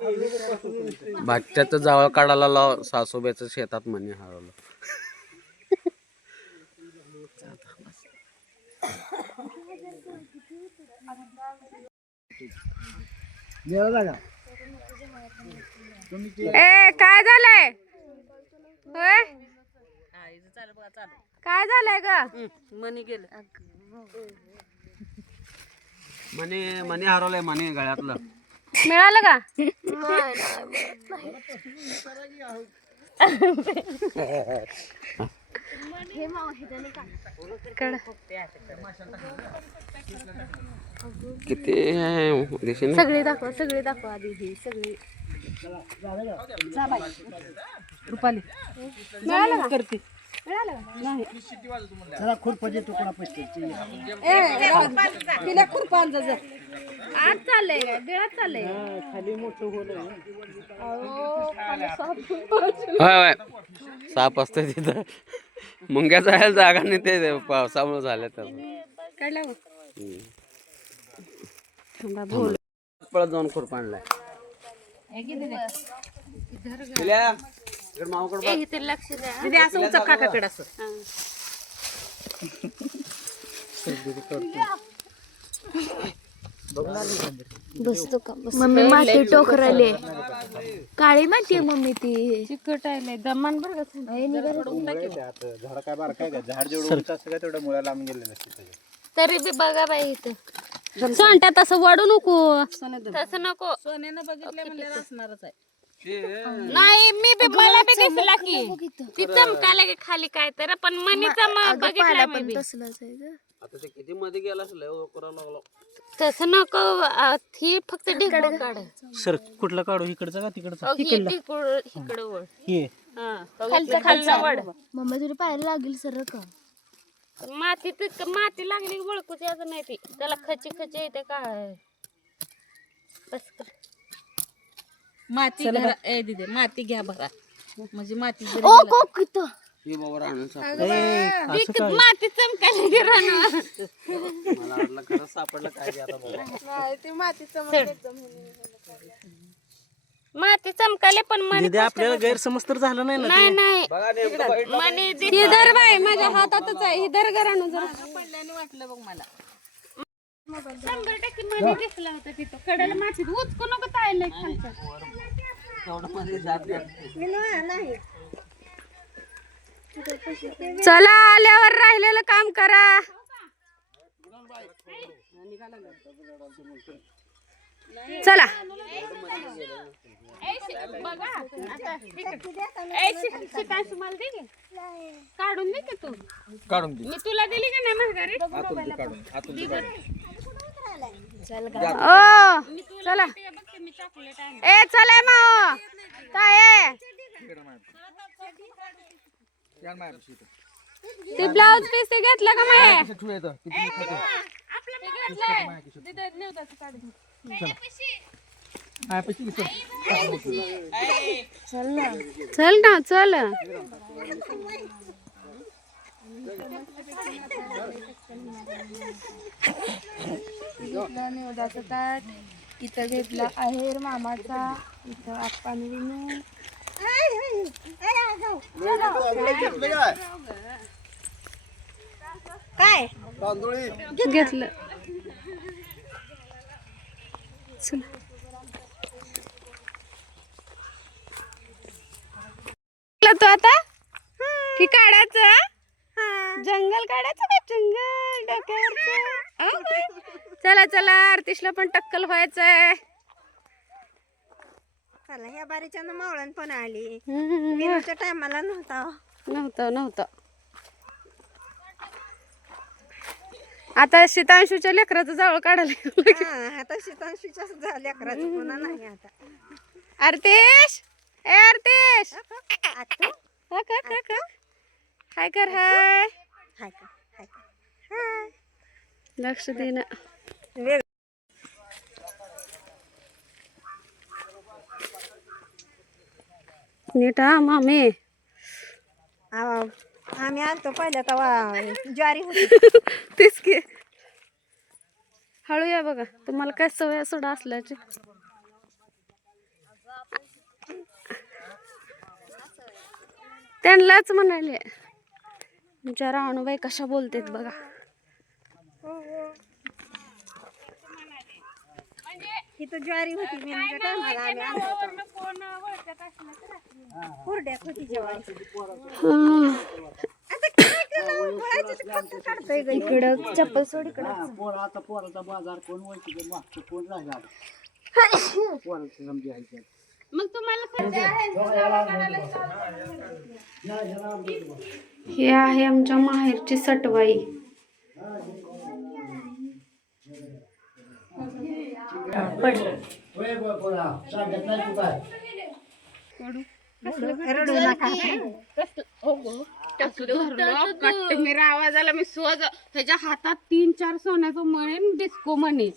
भाच्याचं जावळ काढायला लाव, सासूबाईचं शेतात म्हणे हरवलं. ए काय झालंय होय काय झालंय ग मनी गेलं मणी हरवलंय मणी गळ्यातलं. मिळालं का किती दिशेने सगळे दाखवा आधी ही सगळी रुपाली मिळालं का करते जरा खुरपाचे तुकडा पैसे तिला खुरपान जा आज चाललंय काय बिळात चाललंय खाली मोठं होलं. होय होय साप असतं तिथं. मुंग्या जायला जागा नाही ते पावसामुळे झालं तर काढला पळत जाऊन खुरपा आणलाय. इथे लक्ष द्या असं उचक काकाकडे असं बसतो का मम्मी माती टोकराले काळी माती आहे मम्मी ती चिकट आहे दमान बरं झाड काय बार काय झाड जेवढं उंच असतं का तेवढं मुळा लांब गेलेलं असते. तरी बी बघा बाई इथं सोंट्या तसं वाढू नको तसं नको सोन्यानं बघितलं म्हणल्यावर असणारच आहे. नाही मी बी मला बी दिसला की ती चमकायला की खाली काय तर पण मनीचा बघितला मी बी. आता ते किती मध्ये गेला असेल करायला लागलो. तसं नको ही फक्त ढेकळं काढ सर कुठला काढू इकडचा का तिकडचा इकडं वळ हे खालचा वड मम्मा तुला पाहायला लागेल सर का माती लागली की ओळखूच याचं नाही ती त्याला खची येते काय बस कर. माती घरा ए दिदे माती घ्या भरा म्हणजे माती जरी ओ कोकित हे बाबा राहणं माती चमकायला की रानावर. मला वाटलं खरंच सापडलं काय ते आता बाबा. माती चमकाले पण मनी आपल्याला गैरसमज तर झालं नाही ना. नाही बघा नेमकं बघितलं. मनी ही धर बाई माझ्या हातातच आहे ही धर घराणू जरा पडल्याने वाटलं बघ मला 100% मनी दिसला होता तिथं कडेला मातीत उचकू नको तायला खालचं तेवढं मध्ये जात नाही. चला आल्यावर राहिलेलं काम करा. चला काढून दे की तू काढून दे. मी तुला दिली का नाही माघारी चला ए चला माओ काय ते ब्लाउज पीस ते घेतलं का माय चल ना चल निवदाचं ताट इथं घेतला आहेर मामाचा इथं आपण काय घेतलं तो आता की काढायचं जंगल काढायचं का जंगल डोक्यावरचं चला चला आरतीशला पण टक्कल व्हायचंय. चला ह्या बारीच्या मावळण पण आली विनूच्या टायमाला नव्हतं आता शीतांशूच्या लेकराचं जावळ काढायला आता शीतांशीच्या लेकराचं पुन्हा नाही आता. आरतीश ए आरतीश हाय कर हाय हाय का हाय का हाय लक्ष दे ना. नीट हा मामी आम्ही आलतो पहिल्या तेव्हा ज्वारी होती. तेच की हळू या बघा तुम्हाला काय सवय सोडा असल्याची. त्यांनाच म्हणाले. आमच्या राणूबाई कशा बोलतेत बघा. इथं ज्वारी होती मेनच्या टायमाला आम्ही आणतो हुरड्यात होती ज्वारी. आता काय केलं गोळ्याची तर खत काढतोय गं. इकडं चप्पल सोड इकडं. आता पोराचा बाजार कोण ओळखीचं मागचं कोण राहिला पोराचं समजायचं. मग तुम्हाला हे आहे आमच्या माहेरची सटवाई. मेरा आवाज आला. मी सहज त्याच्या हातात 3-4 सोन्याचं मणी डिस्को मणी.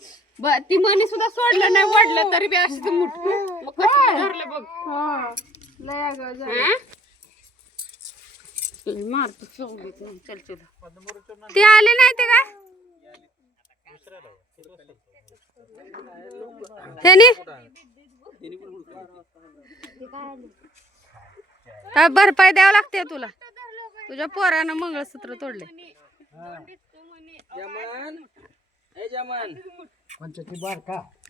ती मणी सुद्धा सोडलं नाही, वाढलं तरी बी अशी धरलं बघ. मारतो चल चल. ते आले नाही ते काय त्याने काय भरपाई द्यावं लागते तुला. तुझ्या पोरानं मंगळसूत्र तोडले.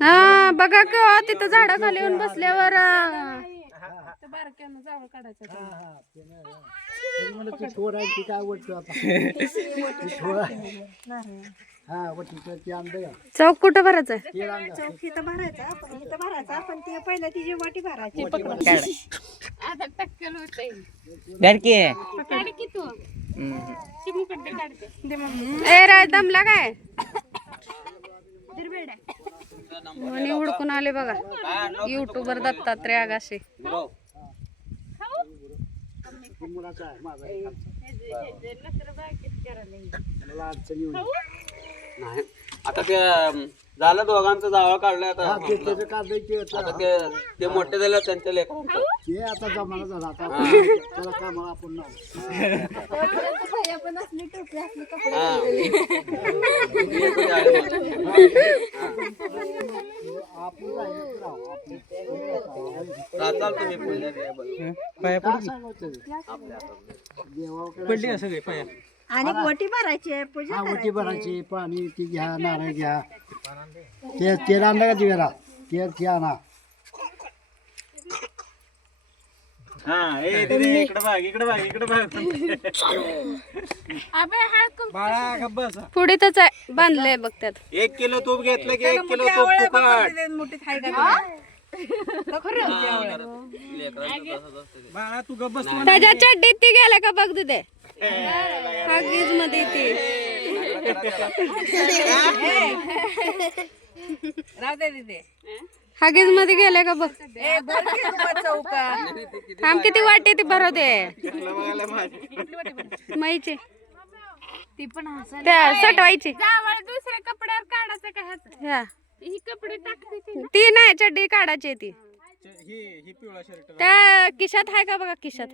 हा बघा की हो, तिथं झाडाखाली येऊन बसल्यावर चौक कुठं भरायचं. चौक इथं भरायचा आपण, इथं भरायचा आपण. ते पहिलं तिची वाटी भरायची. आता टक्कल होतंय. तू ए राय दमला काय म्हणे हुडकून आले बघा युट्यूबर दत्तात्रय आगाशे. आता ते झालं दोघांचं जावळ काढलंय. आता ते मोठे झाले त्यांच्या लेकरांचं आता जमाना झाला. आता त्याला कामाला आपण आणि वटी भरायची पूजा वटी भरायची. पाणी ती घ्या, नारळ घ्या. तेल आणलं का दिवेला ते आणा. पुढेच आहे बांधलंय बघ त्यात. 1 किलो तूप घेतलं की 1 किलो तूप फुकट. तू गप्प बस. त्याच्या चड्डीत ती गेल्या का बघ तिथे हागीज मध्ये ती. हागीज मध्ये गेल्या का बघ. थांब किती वाटे ती भरवते माईची ती पण त्या सटवायची. दुसऱ्या कपड्यावर काढायचं काय. ह्या ही कपडे टाकते ती नाही चड्डी काढायची ती. त्या खिशात आहे का बघा खिशात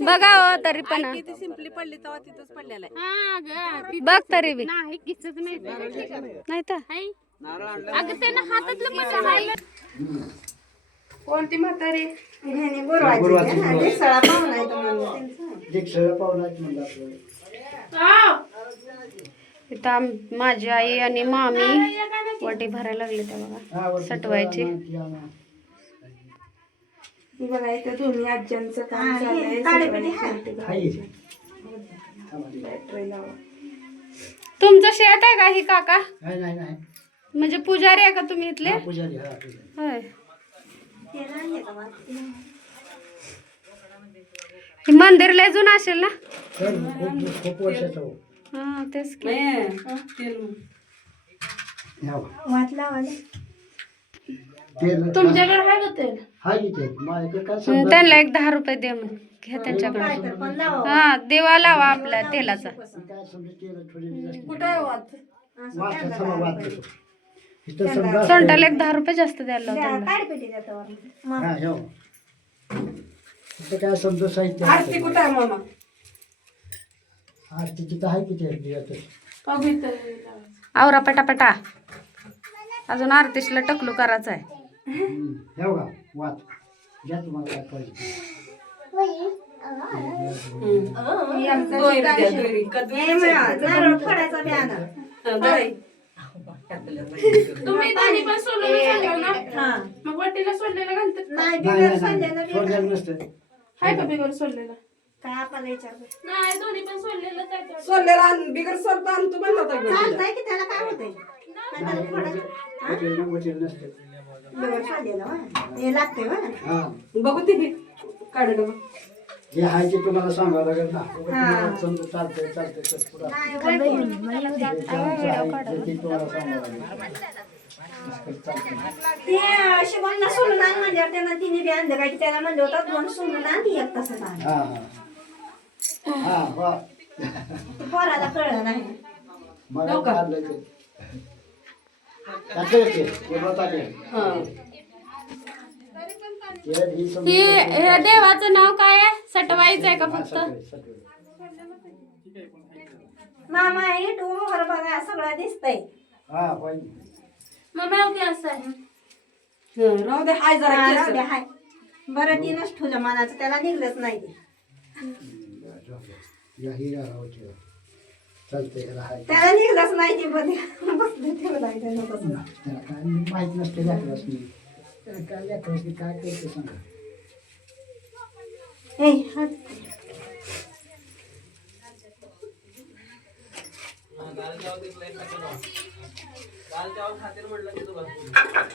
बघा हो तरी पण सिंपली पडली तेव्हा तिथंच पडलेला आहे. बघ तरी बी नाही किसच नाही नाही तर अगं त्यानं हातातलं कोणती म्हातारी ह्याने बोलवायची. आणि सळा पाहुणा आहे तो इथं माझी आई आणि मामी वटी भरायला लागले त्या बघा सटवायची. बघा इथं दोन्ही आज्यांचं काम झालंय. तुमचं शेत आहे का ही काका. नाही म्हणजे पुजारी आहे का तुम्ही इथले. पुजारी. होय हे मंदिर लय जुनं असेल ना. खूप वर्षाचं. हा तेच की. तुमच्याकडे काय होते त्यांना एक 10 रुपये दे मग घ्या त्यांच्याकडे. हा देवा लावा आपल्या तेलाचा. सोंटाला एक 10 रुपये जास्त द्यायला लावतो. काय समजा साहित्य आरती कुठं आहे मामा. आरती तिथं आहे किती. आवरा पटापटा अजून आरतीसला टकलू करायचा आहे. वात घ्या तुम्हाला काय पाहिजे नारळ फोडायचा बी आणा. तुम्ही दोन्ही पण सोडलेलं सांगा ना. मग वाटीला सोडलेलं घालतात. नाही नाही बिगर नाही सोडलेलं बी सोडलेलं नसतं हाय का बिगर सोडलेलं? काय आपण विचारलं नाही दोन्ही पण सोडलेलं आहे. चालतंय की त्याला काय होतंय नाही वटील नसतं बिगर सोडलेलं होय. हे लागतंय होय. हा हे आहे ते तुम्हाला सांगावं लागेल ना समजा चालतंय चालतंय तर पुढं नाही हे वटी. जे आहे ते तुम्हाला सांगावं लागेल असं चालतंय ते शिवणला सोडून आण म्हणल्यावर त्यांना तिने बी आणलं काय की त्याला म्हणलं होतं 2 सोडून आण एक तसंच आण. हा हा वा पोराला कळलं नाही. मला काढलं ते टाकलं ते टाकलं हे देवाचं नाव काय आहे? सटवायचं आहे का फक्त? मामा इट वर बघा सगळं दिसतंय. हा पाहिजे मग नाव काय असं आहे? राहू दे हाय. बरं तीनच ठुलं मनाचं त्याला निघलंच नाही ते. या हिरा राहते चालतंय ह्याला हाय त्याला निघलंच नाही ते बसले ठेवलं आहे त्यानं तसं. त्याला काय माहित नसते लेकरासनी त्याला काय लेकरासनी काय करते सांगा ए, हट.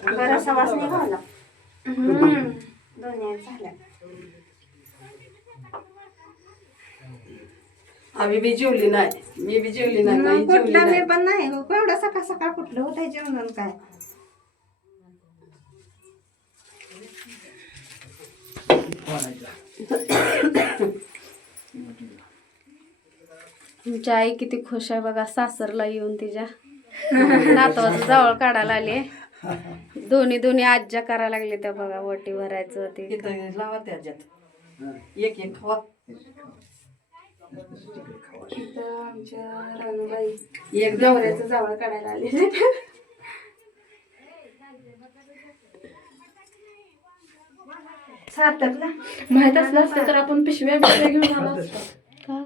बरं सवास निघाला दोन्ही झाल्या. आम्ही बी जेवली नाही मी बी जेवली नाही काही जेवली कुठलं नाही मी पण नाही हो एवढं सकाळ सकाळ कुठलं होतं जेवण काय. तुमची आई किती खुश आहे बघा सासरला येऊन तिच्या नातवाचं जावळ काढायला आले. दोन्ही आज्या करायला लागले त्या बघा वटी भरायचं ते. इथं लावा त्याच्यात एक एक खावा इथं आमच्या रानूबाई एक नवऱ्याचं जावळ काढायला आले. सार्थकला माहित असलं असतं तर आपण पिशव्या घेऊन आलो असतो. का?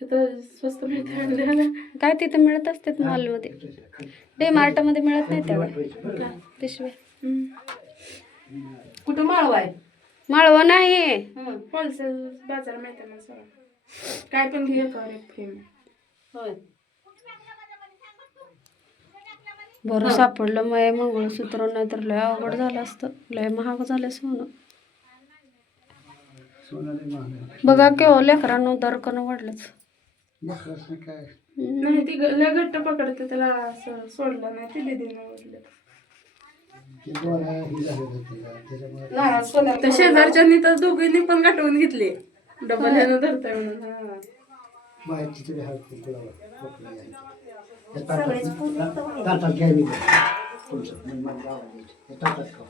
इथं स्वस्त मिळते. काय तिथे मिळत असतात मॉलमध्ये, DMart मध्ये मिळत नाही तेवढ्या पिशव्या. कुठं माळवा आहे माळवं नाही. होलसेल बाजार मिळते ना सगळं. काय पण घे का एक फ्रेम. होय बरं सापडलं मग मंगळसूत्र, नाही तर लय अवघड झालं असतं. लय महाग झालं सोनं. सोनाली महाग बघा केव्हा लेकरांना दर करणं वाढलंच. लेकरासनी काय नाही ती लय घट्ट पकडते त्याला असं सोडलं नाही ते दिदीनं ओढलं. ते दोन ही झालेलं तिला त्याच्यामुळे लहान सोन्या त्या शेजारच्यांनी तर दोघींनी पण गाठवून घेतले. डबल ह्यानं धरताय म्हणून. हा. बाहेरची तरी हात कुकडावर सगळेच पूर्ण तर होईल. ताटात घ्यायला तुमचं मन गावाला ताटात खाऊ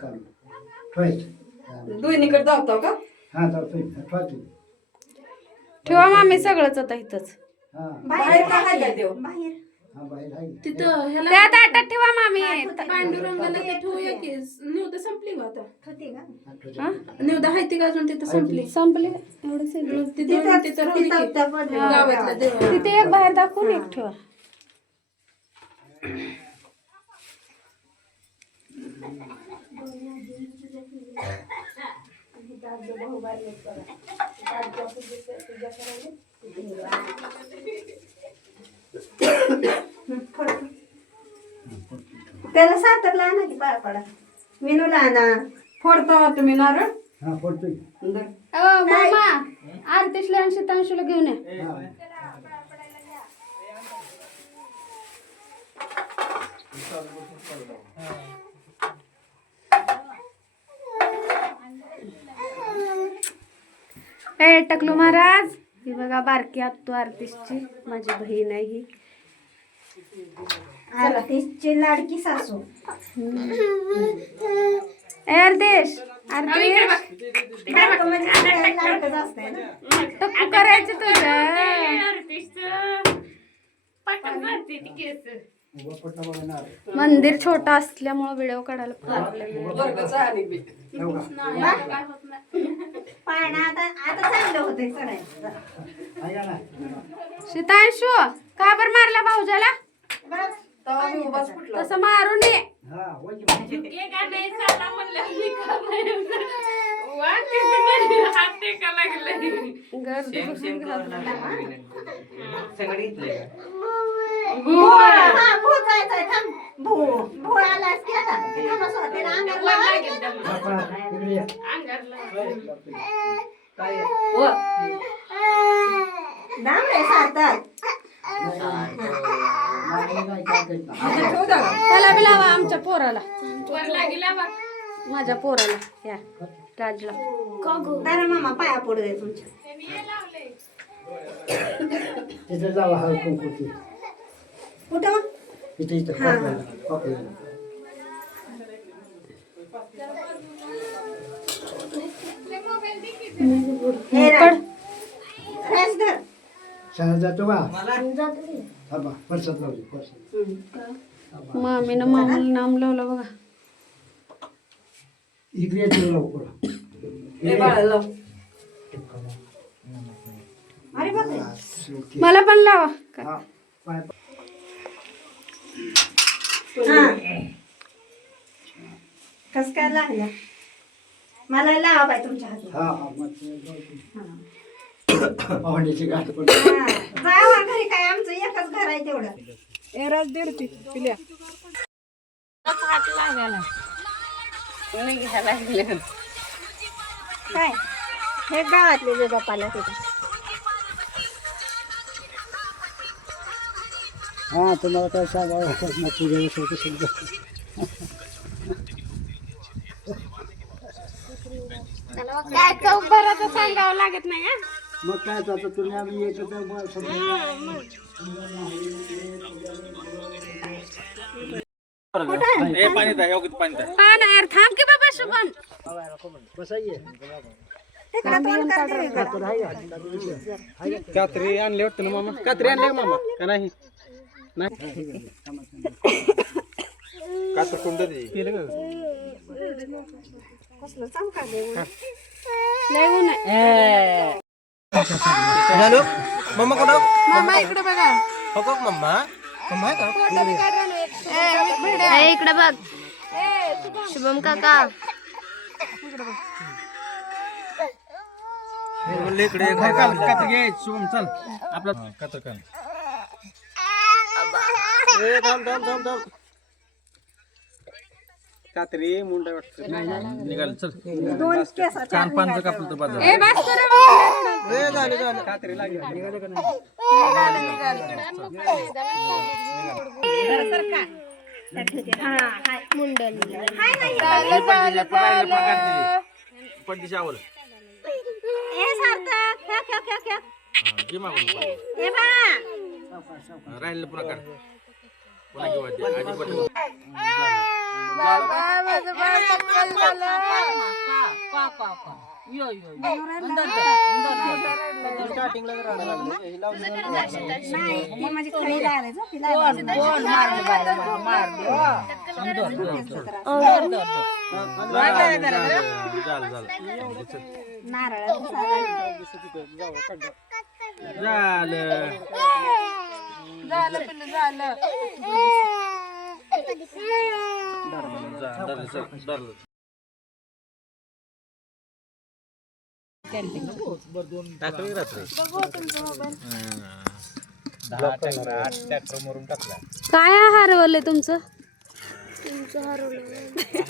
काम ठेवायचं दोन्हीकडे जावतो का हा जाऊ ठेवायचं ठेवा मामी सगळंच आता इथंच. हा बाहेर काय आहे काय देव बाहेर हा बाहेर आहे तिथं ह्याला त्या ताटात ठेवा मामी. पांडुरंगाला ते ठेवूया की निवदा संपली का आता? होती का हा? निवदा आहे ती का अजून तिथं संपली? संपले एवढंच आहे. मग ती दोन तिथं राहू दे की. तिथं पडलं. गावातल्या देवा. तिथे एक बाहेर दाखवून एक ठेवा. त्याला सार्थकला आणा की पाया पडा. विनूला आणा. फोडता तुम्ही नारळ हा फोडतोय दर. मामा आरतीशला आणि शीतांशूला घेऊन या. हा ए टकलू महाराज, ही बघा बारकी आत्तू आरतीशची माझी बहीण आहे ही. आरतीची लाडकी सासू. ए आरतीश, आरतीश लाडकं म्हणजे लाडकंच असतंय ना. टक्कू करायचं तुझं. मंदिर छोटं असल्यामुळे व्हिडिओ काढायला प्रॉब्लेम. वर्गाचा आणि बी. पाळणा आता चांगलं होतंय चढायचं. सीतांशू का बरं मारला भाऊजाला? तेव्हा मी उभाच फुटला. तसं मारू नये. गर्दी बसून हा, भूत जायचंय, थांब. भूत आलास की आता. थांबा स्वतःला अंगावर लावा. दाम रे सार्थक. त्याला बी लावा आमच्या पोराला, माझ्या पोराला, या राजला. दारा मामा पाया पडू दे तुमच्या. तिथे जावा हा कुंकुची कुठं इथे इथे पाकळीला. हे राज. राज धर. शाळेत जातो का थांबा परसात लावली परसात. मामीनं मामाला नाम लावलं बघा. इकडे येतो लवकर. ए बाळाला लाव. अरे बापरे. मला पण लावा. हा पाय हा. कस काय लागलं? मला लावा बाई तुमच्या हाती. हा हा मग पाहुण्याची गाठ पण हा. जावा घरी, काय आमचं एकच घर आहे तेवढं. काय हे गावातले जे बापाला तिथं. हा तुम्हाला काय सांगावं तुझ्या कसं काय चौक भराचं सांगावं लागत नाही हा. मग काय आता तुम्ही आम्ही येतो तर मग पान यार, थांब की बाबा शुभम. बसाये तिकडं तोंड कर दे. कात्री आणले वाटतं ना मामा, कात्री आणले मामा का नाही? कात्र कोणतं कसलं चमका दे. लय ऊन आहे. मामा इकडे बघा. ए, इकडे बघ शुभम काका. चल आपला कात्र कान. कात्री मुंडा वाटतं निघाल. चल दोन केसाच्या कान पानचं कापलं तर बाजार. ए बस करा. झाले कात्री लागली. पट्टीच्यावर हे सार्थक. ख्या, ख्या, ख्या, ख्या. हे बाळा. राहिलं पुन्हा काढ. पुन्हा घेऊ आधी नाही, ती माझी खळी लावायचं, तिला लावायचं. नारळाचं काय हरवलंय तुमचं?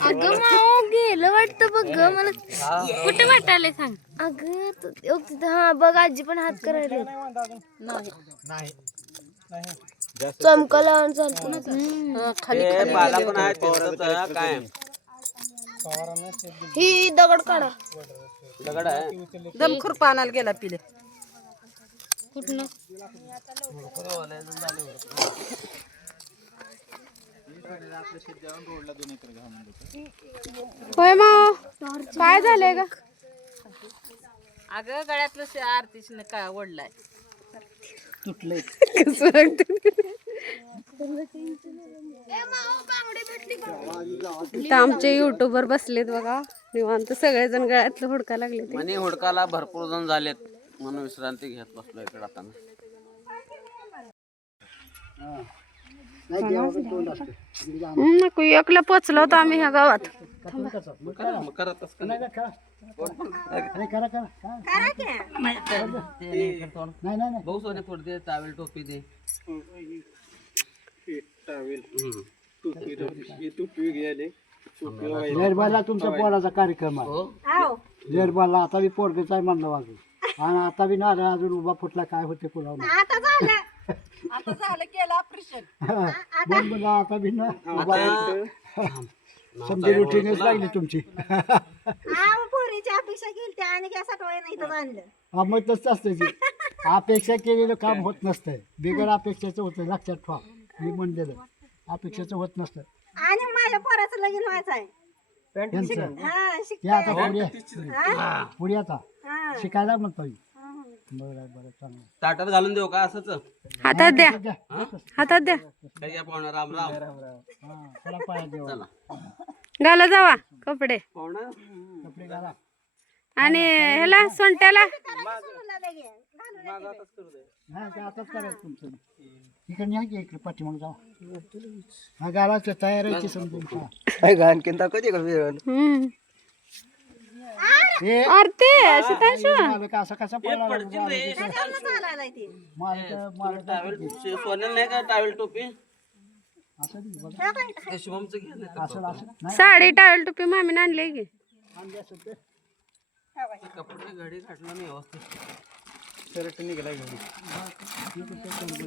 अगं माऊ गेलं वाटतं बघ ग मला. कुठे वाटायला सांग. अगं तिथं हा बघ आजी पण हात करायला. चमका लावून चालतो ना. काय ही दगड काढा. दगड आहे. दम खुरपा आणायला गेला पिले. होय माव, काय झालंय ग? अगं गळ्यातलं आरतीच काय ओढलाय. तुटलंय. इथं आमचे युट्यूबर बसलेत बघा निवांत, सगळेजण गळ्यातलं हुडका लागले ते. मनी हुडकाला भरपूर जण झालेत म्हणून विश्रांती घेत बसलो इकडे आता. नाही देवाचं तोंड असतं. नको, एकला पोचलो होतो आम्ही ह्या गावात. मग करा तसं का नाही? नाही करा करा नाही नाही भाऊ सोने थोडी दे, टावेल टोपी दे. लेरबाला तुमच्या पोराचा कार्यक्रम आहे. लेरबाला आता बी पोरगच आहे म्हणलं वाजून, आणि आता बी नारळ अजून उभा फुटला काय होते पुलाव आता झालं आता झालं केलं ऑपरेशन. बोल बोला आता बी ना समजी रुटीनच लागली तुमची. पोरीची अपेक्षा केली आणि काय सटवाय नाही तर आणलं मग तसं असतं ते. अपेक्षा केलेलं काम होत नसतंय, बिगर अपेक्षाचं होतं. लक्षात ठेवा, मी म्हणलेलं अपेक्षाचं होत नसतं. आणि माझ्या पोराचं लगीन व्हायचं आहे. यांचं हा ते आता पुढे आता शिकायला म्हणतो मी. बरं बरं चांगलं. ताटात घालून देऊ का असंच? हातात द्या, हातात द्या, काही या पाहुणा राम राम. हा चला पाया देवा. चला घाला जावा कपडे. पाहुणा कपडे घाला. आणि ह्याला सोंट्याला हा ते आताच करायचं तुमचं. इकडे न्या की इकडे पाठीमाग जाऊ. हा घालायचं तयारीची समजून. हम्म. हे आरती अशी काय शिवा? असं कसं पडला चालायला ते टावेल सोन्याला नाही का टावेल टोपी? असं नाही बघा. ते शुभमचं घे ना. असं असं नाही साडी टावेल टोपी मामीने आणली की. आणली असं ते. कपडे घडी घातला नाही व्यवस्थित.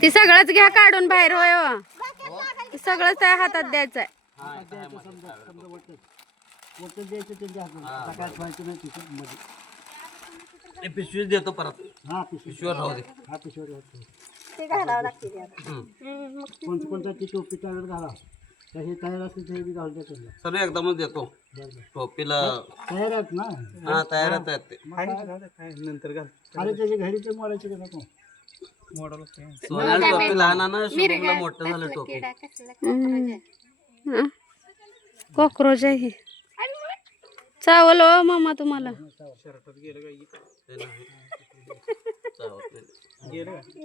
ती सगळंच घ्या काढून बाहेर होय हो. ती सगळंच त्या हातात द्यायचं आहे. वरतं द्यायचं त्यांच्या हातात. आता काय ठेवायचं नाही तिथं मध्ये. हे पिशवी देतो परत. हा पिशवी. पिशवीवर राहू दे. हा पिशवीवर होतं. ते घालावं लागते ते आता. कोणता ती टोपी तयार घाला. तर हे तयार असते ते बी घालून देतो. सर्व एकदमच देतो. टोपीला तयार आहेत ना. हा तयारच आहेत ते. अरे त्याची घरी ते मोडायची का नको. सोन्याला टोपी लहान ना, शुभमला मोठं झालं टोपी. कॉक्रोच आहे हे. चावल हो मामा तुम्हाला.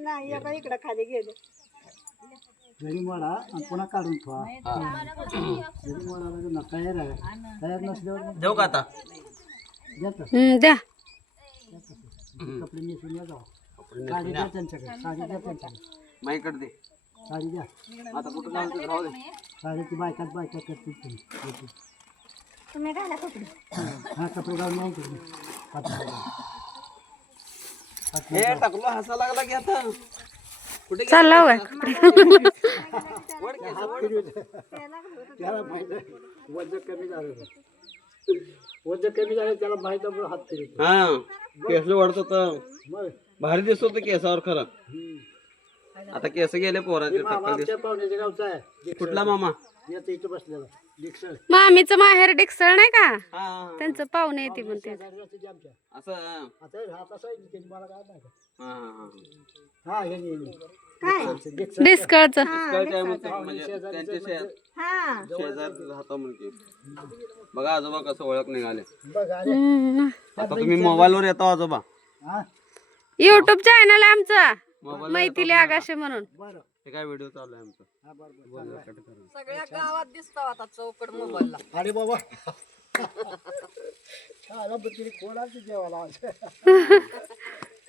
नाही एका इकडं खाली गेलं. घरी मोडा आणि पुन्हा काढून ठेवा. घरी मोडा लागेल ना. तयार आहे. तयार नसल्यावर मग देऊ का आता? देतं. द्या. कपडे नेसून या जाऊ. साडी द्या त्यांच्याकडे. साडी द्या त्यांच्याकडे. माझ्याकडे दे. साडी द्या. आता कुठं घालतो राहू दे. साडीची बायका करतील तुम्ही. तुम्ही घाला कपडे. हा कपडे घालून नाही तुम्ही. हे टाकलो हसा लागला की आता. कुठे चालला होय कपडे. त्याला माहिती वजन कमी झालं. वजन कमी झालं त्याला माहिती आहे हात फिरतो. हा केस वाढत होतं. मग भारी दिसत होतं केसावर खरं. आता केस गेले पोराचे. मामा आमच्या पाहुण्याच्या गावचा आहे. कुठला मामा? येतं इथं बसलेला डिक्सळ. मामीचं माहेर डिक्सळ नाही का? हा त्यांचं पाहुणे येते म्हणते. आमच्या असं. आता हात असा आहे त्यांनी मला काय माहिती. हा हा हे डिस्कळचं. म्हणजे त्यांचे हा शेजारी राहतो म्हणजे. बघा आजोबा कसं ओळख निघाले. बघा अरे. हम्म. आता तुम्ही मोबाईल वर येतो आजोबा. हा युट्यूब चॅनल आहे आमचं मोबाईल मैथिली आगाशे म्हणून. बरं. हे काय व्हिडिओ चालू आहे आमचा. हा बरं. सगळ्या गावात दिसतो आता चौकड मोबाईलला. अरे बाबा आला पण तिने कोणाचं जेवायला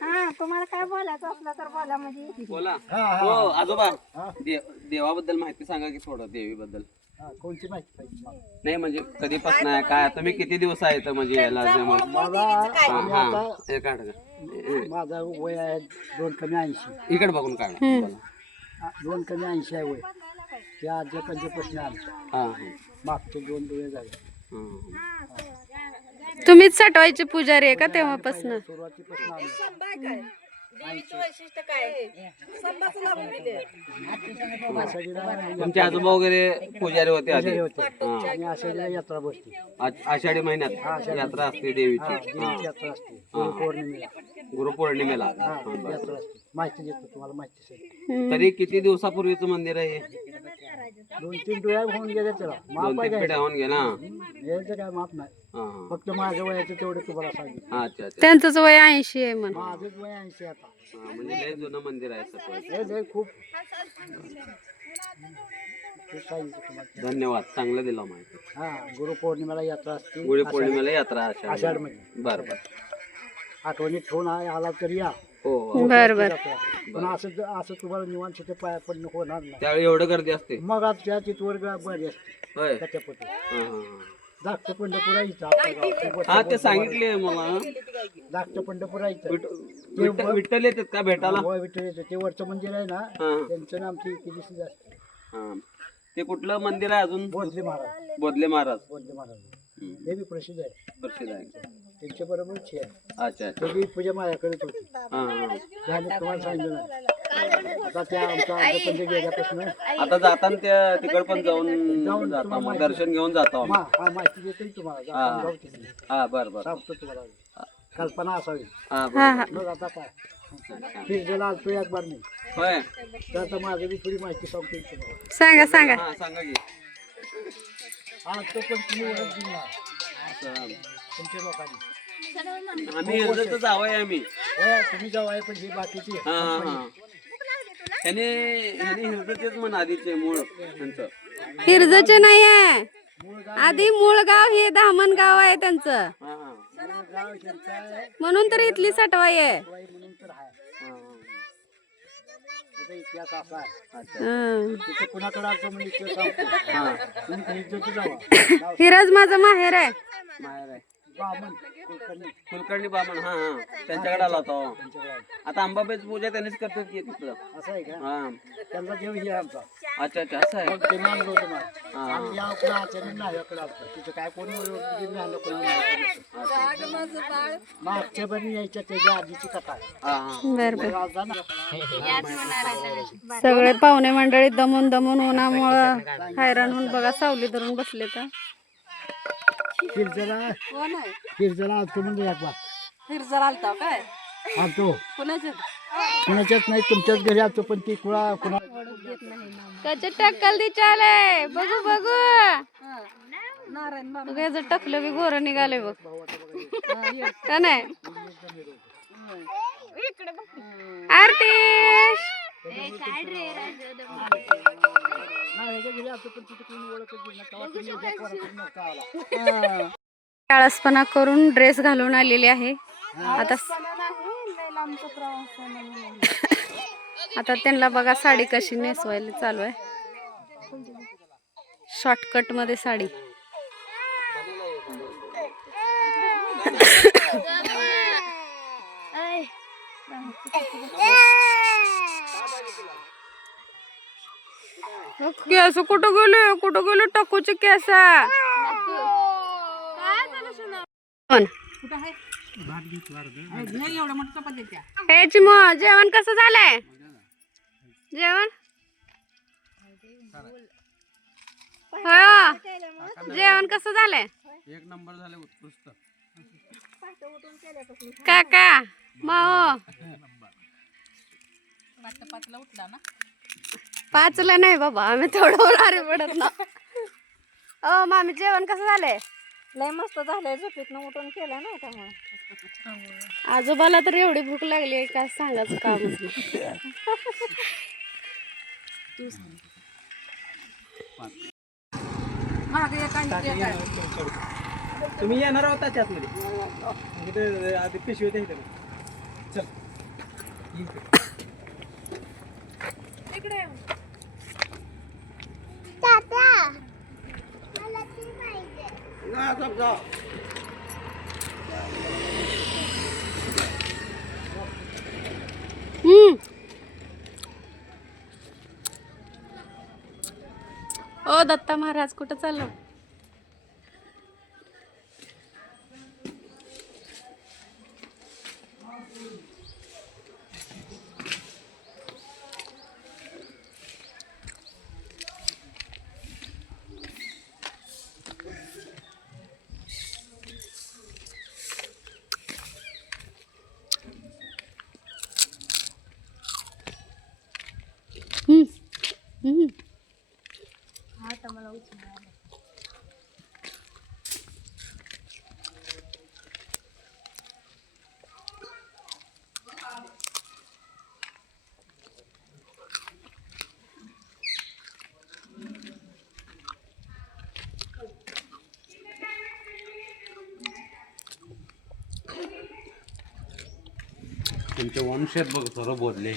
हा तुम्हाला काय बोलायचं असलं तर बोला म्हणजे. बोला. हा हो आजोबा हा. देवाबद्दल माहिती सांगा की थोडं देवीबद्दल. हा कोणची माहिती पाहिजे नाही म्हणजे कधीपासून आहे काय तुम्ही किती दिवस आहे इथं म्हणजे याला जमून? मला हा आम्ही हा आता हे काढ का. माझा वय आहे 2 कमी 80. इकडे बघून काढ. 2 कमी 80 आहे वय. त्या आजच्या पंचप्रश्न आले हा मागचे 2 दिवस झाले. तुम्हीच सटवायची पुजारी आहे का तेव्हापासून? सुरुवातीपासून आले. देवीचं वैशिष्ट्य काय संडास लागून गेले. तुमचे आजोबा वगैरे पुजारी होते आधी हा. आणि आषाढीला यात्रा बसते. आषाढी महिन्यात यात्रा असते देवीची देवीची यात्रा असते पौर्णिमेला. गुरुपौर्णिमेला यात्रा असते. माहिती देतो तुम्हाला माहिती सगळी. तरी किती दिवसापूर्वीचं मंदिर आहे हे? 2-3 डोळ्या होऊन गेले त्याला माप 2-3 पिढ्या होऊन गेला यायचं काय माप नाही. फक्त माझ्या वयाचं तेवढं तुम्हाला सांगितलं. अच्छा अच्छा त्यांचंच वय 80 आहे म्हण. माझंच वय 80 आता. म्हणजे लय जुनं मंदिर आहे सगळं. लय खूप ते सांगितलं तुम्हाला. धन्यवाद चांगलं दिलं माहिती. हा गुरुपौर्णिमेला यात्रा असते. गुढीपौर्णिमेला यात्रा आषाढ मध्ये. बर बर आठवणीत ठेवून आला तरी या. हो हो बर बर. पण असं तुम्हाला निवांत तिथे पाया पडणं होणार नाही. त्यावेळी एवढं गर्दी असते मग आज त्या तिथवर बरी असते होय त्याच्यापती हा, हा, हा. धाकटं पंढरपूर इथं आपल्या गावात. हा ते सांगितले मला धाकटं पंढरपूर इथं. विठ्ठल येतात का भेटायला होय, विठ्ठल येतं. ते वरचं मंदिर आहे ना हा त्यांचं नाम ती केलीच असते. हा ते कुठलं मंदिर आहे अजून बोधले महाराज. बोधले महाराज बोधले महाराज हे बी प्रसिद्ध आहे. प्रसिद्ध आहे त्यांच्या बरोबरच आहे. अच्छा अच्छा त्याची पूजा माझ्याकडेच होती. हा हा त्याने तुम्हाला सांगितलं नाही. आता त्या आमच्या पंच गेल्यापासून आता जाताना त्या तिकड पण जाऊन जाता मग दर्शन घेऊन जातो आम्ही. हा माहिती देतो तुम्हाला. आपण जाऊ तिथे. हा बर बर सांगतो तुम्हाला कल्पना असावी. हा बर मग आता काय फिरलेला आलतो एक बार मी. होय तर आता माझं बी थोडी माहिती सांगतो तुम्हाला. सांगा सांगा. हा सांगा की आलतो पण तुम्ही ओळख दिली नाही असं. तुमच्या लोकांनी. आम्ही हिरजतच जावंय आम्ही होय, तुम्ही जाऊ आहे पण ही बाकीची हा हा हा ह्याने हिरजतेच म्हण आधीचे मूळ त्यांचं हिरजचे नाही आहे. आधी मूळ गाव हे धामणगाव आहे त्यांचं. हा हा गाव त्यांचं आहे. म्हणून तर इथली सटवाई आहे. म्हणून तर आहे. हा, हा. त्याचा इतिहास असा आहे. हं. तिथे कुणाकडे आलतो म्हणजे इतिहास सांगतो. हा तुम्ही इज्जती जावा. हिरज माझं माहेर आहे. माहेर आहे बामण कुलकर्णी कुलकर्णी बामण हा हा त्यांच्याकडे आला होता हो. त्यांच्याकडे आहे. आता अंबाबाईची पूजा त्यांनीच करतात की तिथलं असं आहे का? हा त्यांचा देव हे आमचा. अच्छा अच्छा असं आहे मग ते मानलं होतं मला. हा. आणि या आपल्या आचार्य नाही याकडे आलतो. तिथं काय कोणी नाही कोणी मागच्या बनी यायच्या त्याच्या आधीची कथा आहे. हा हा बर बर. राजा ना. सगळे पाहुणे मंडळी दमून दमून उन्हामुळं हैराण होऊन बघा सावली धरून बसले तर. फिरजला कोण आहे फिरजला आलतो म्हणजे एक बार फिरजर आलता काय आलतो. कुणाचे कुणाच्याच नाही तुमच्याच घरी आलतो पण ती कुणा त्याचे टक्कल दी चाले बघू बघू. नारायण बाबा त्याचं टकलं बी गोर निघाले बघ का नाही. आरतीश घरी आलतो पण तिथे कोणी ओळखत नाही. तेव्हा तुम्ही एका पोराकडून नव्हता आला. काळसपणा करून ड्रेस घालून आलेली आहे. आता आता त्यांना बघा साडी कशी नेसवायला चालू आहे. शॉर्टकट मध्ये साडी. केस कुठं गेले टाकूचे केस. हे चिमो जेवण कसं झालंय. जेवण हो जेवण कसं झालंय. एक नंबर झाले उत्कृष्ट. काका माओ 5ला नाही बाबा आम्ही थोडं उन्हाळी पडत ना. ओ मामी जेवण कसं झालंय. लय मस्त झालंय. झोपेतनं उठून केलं ना त्यामुळे. आजोबाला तर एवढी भूक लागली आहे का सांगायचं कामच नाही. तुम्ही येणार होता त्यातमध्ये आधी पिशवी होते इथे. चल ओ दत्ता महाराज कुठं चाललो. त्यांचे वंश आहेत बघ सर्व बोलले.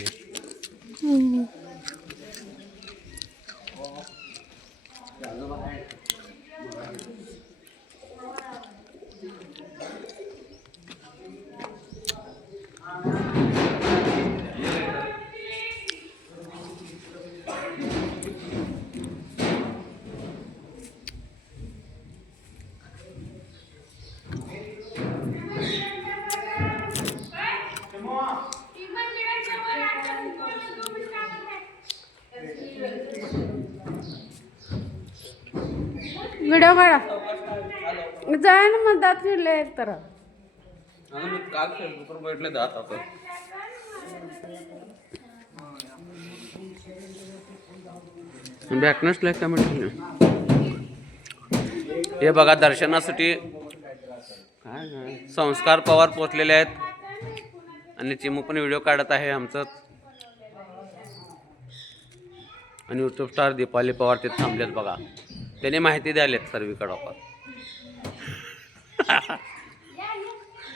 व्हिडिओ काढा जाय ना मग दात फिरले एक तर अगं मी काल फेसबुकवर बैठले जात होतो. बॅकनेस लाईक कमेंट. हे बघा दर्शनासाठी काय संस्कार पवार पोचलेले आहेत आणि चिमू पण व्हिडिओ काढत आहे आमचं. आणि यूट्यूब स्टार दीपाली पवार ते थांबलेत बघा. त्याने माहिती द्यालेत सर्वीकडं.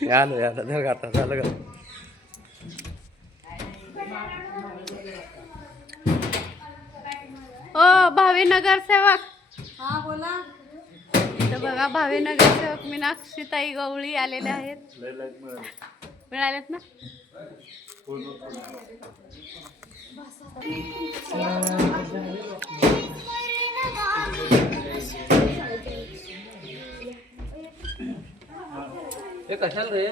यालं धर गाता झालं का. ओ भावी नगरसेवक हा बोला. तर बघा भावी नगरसेवक मीनाक्षीताई गवळी आलेल्या आहेत. मिळालेत ना. हे कशाला रे.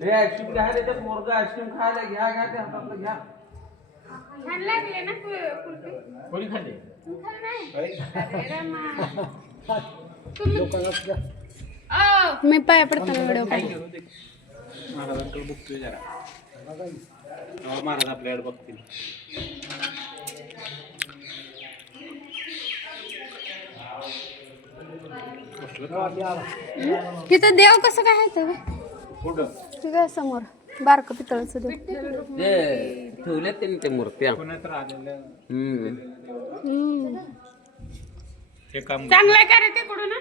हे आईस्क्रीम घ्या त्याच्या पोरगा आईस्क्रीम खायला घ्या घ्या ते हातातलं घ्या. कोणी खाल्ले. मी पाया पडताना व्हिडिओ काढ. महाराजांकडे बघतोय जरा. महाराज आपल्याकडे बघतील. तिथं देव कसं काय आहे कुठं तुझ्या समोर बारक पितळाचं देव. ते ठेवल्यात त्यांनी ते मूर्त्या. पुण्यात आलेलं हे काम चांगलं काय रे तिकडून ना.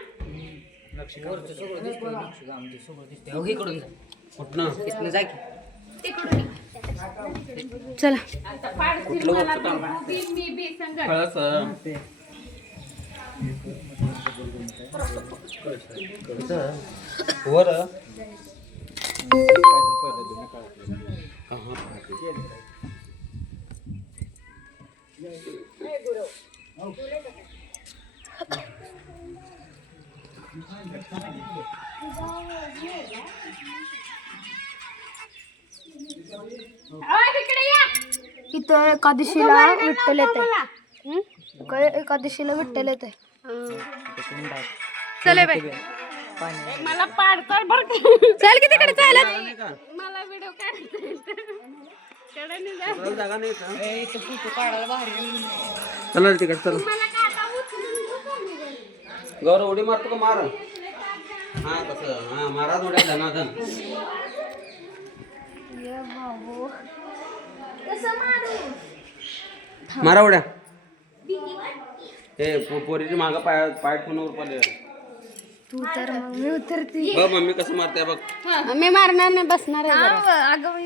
चला वर इथं एकादशीला विठ्ठल येत आहे. एकादशीला विठ्ठल येत आहे. चले बाई मला पाडतात बरं का. चल की तिकडे चालत. मला व्हिडिओ काढायचा. जागा नाही चला तिकडे चला. गौरव उडी मारतो का मार. हा कसं हा महाराज उड्या धनाधन. मारा उड्या. हे पोरीची मागं पाय फोनवर पडले. तू तर मग मी उतरती. बघ मम्मी कसं मारते बघ. मी मारणार नाही बसणार आहे. अगं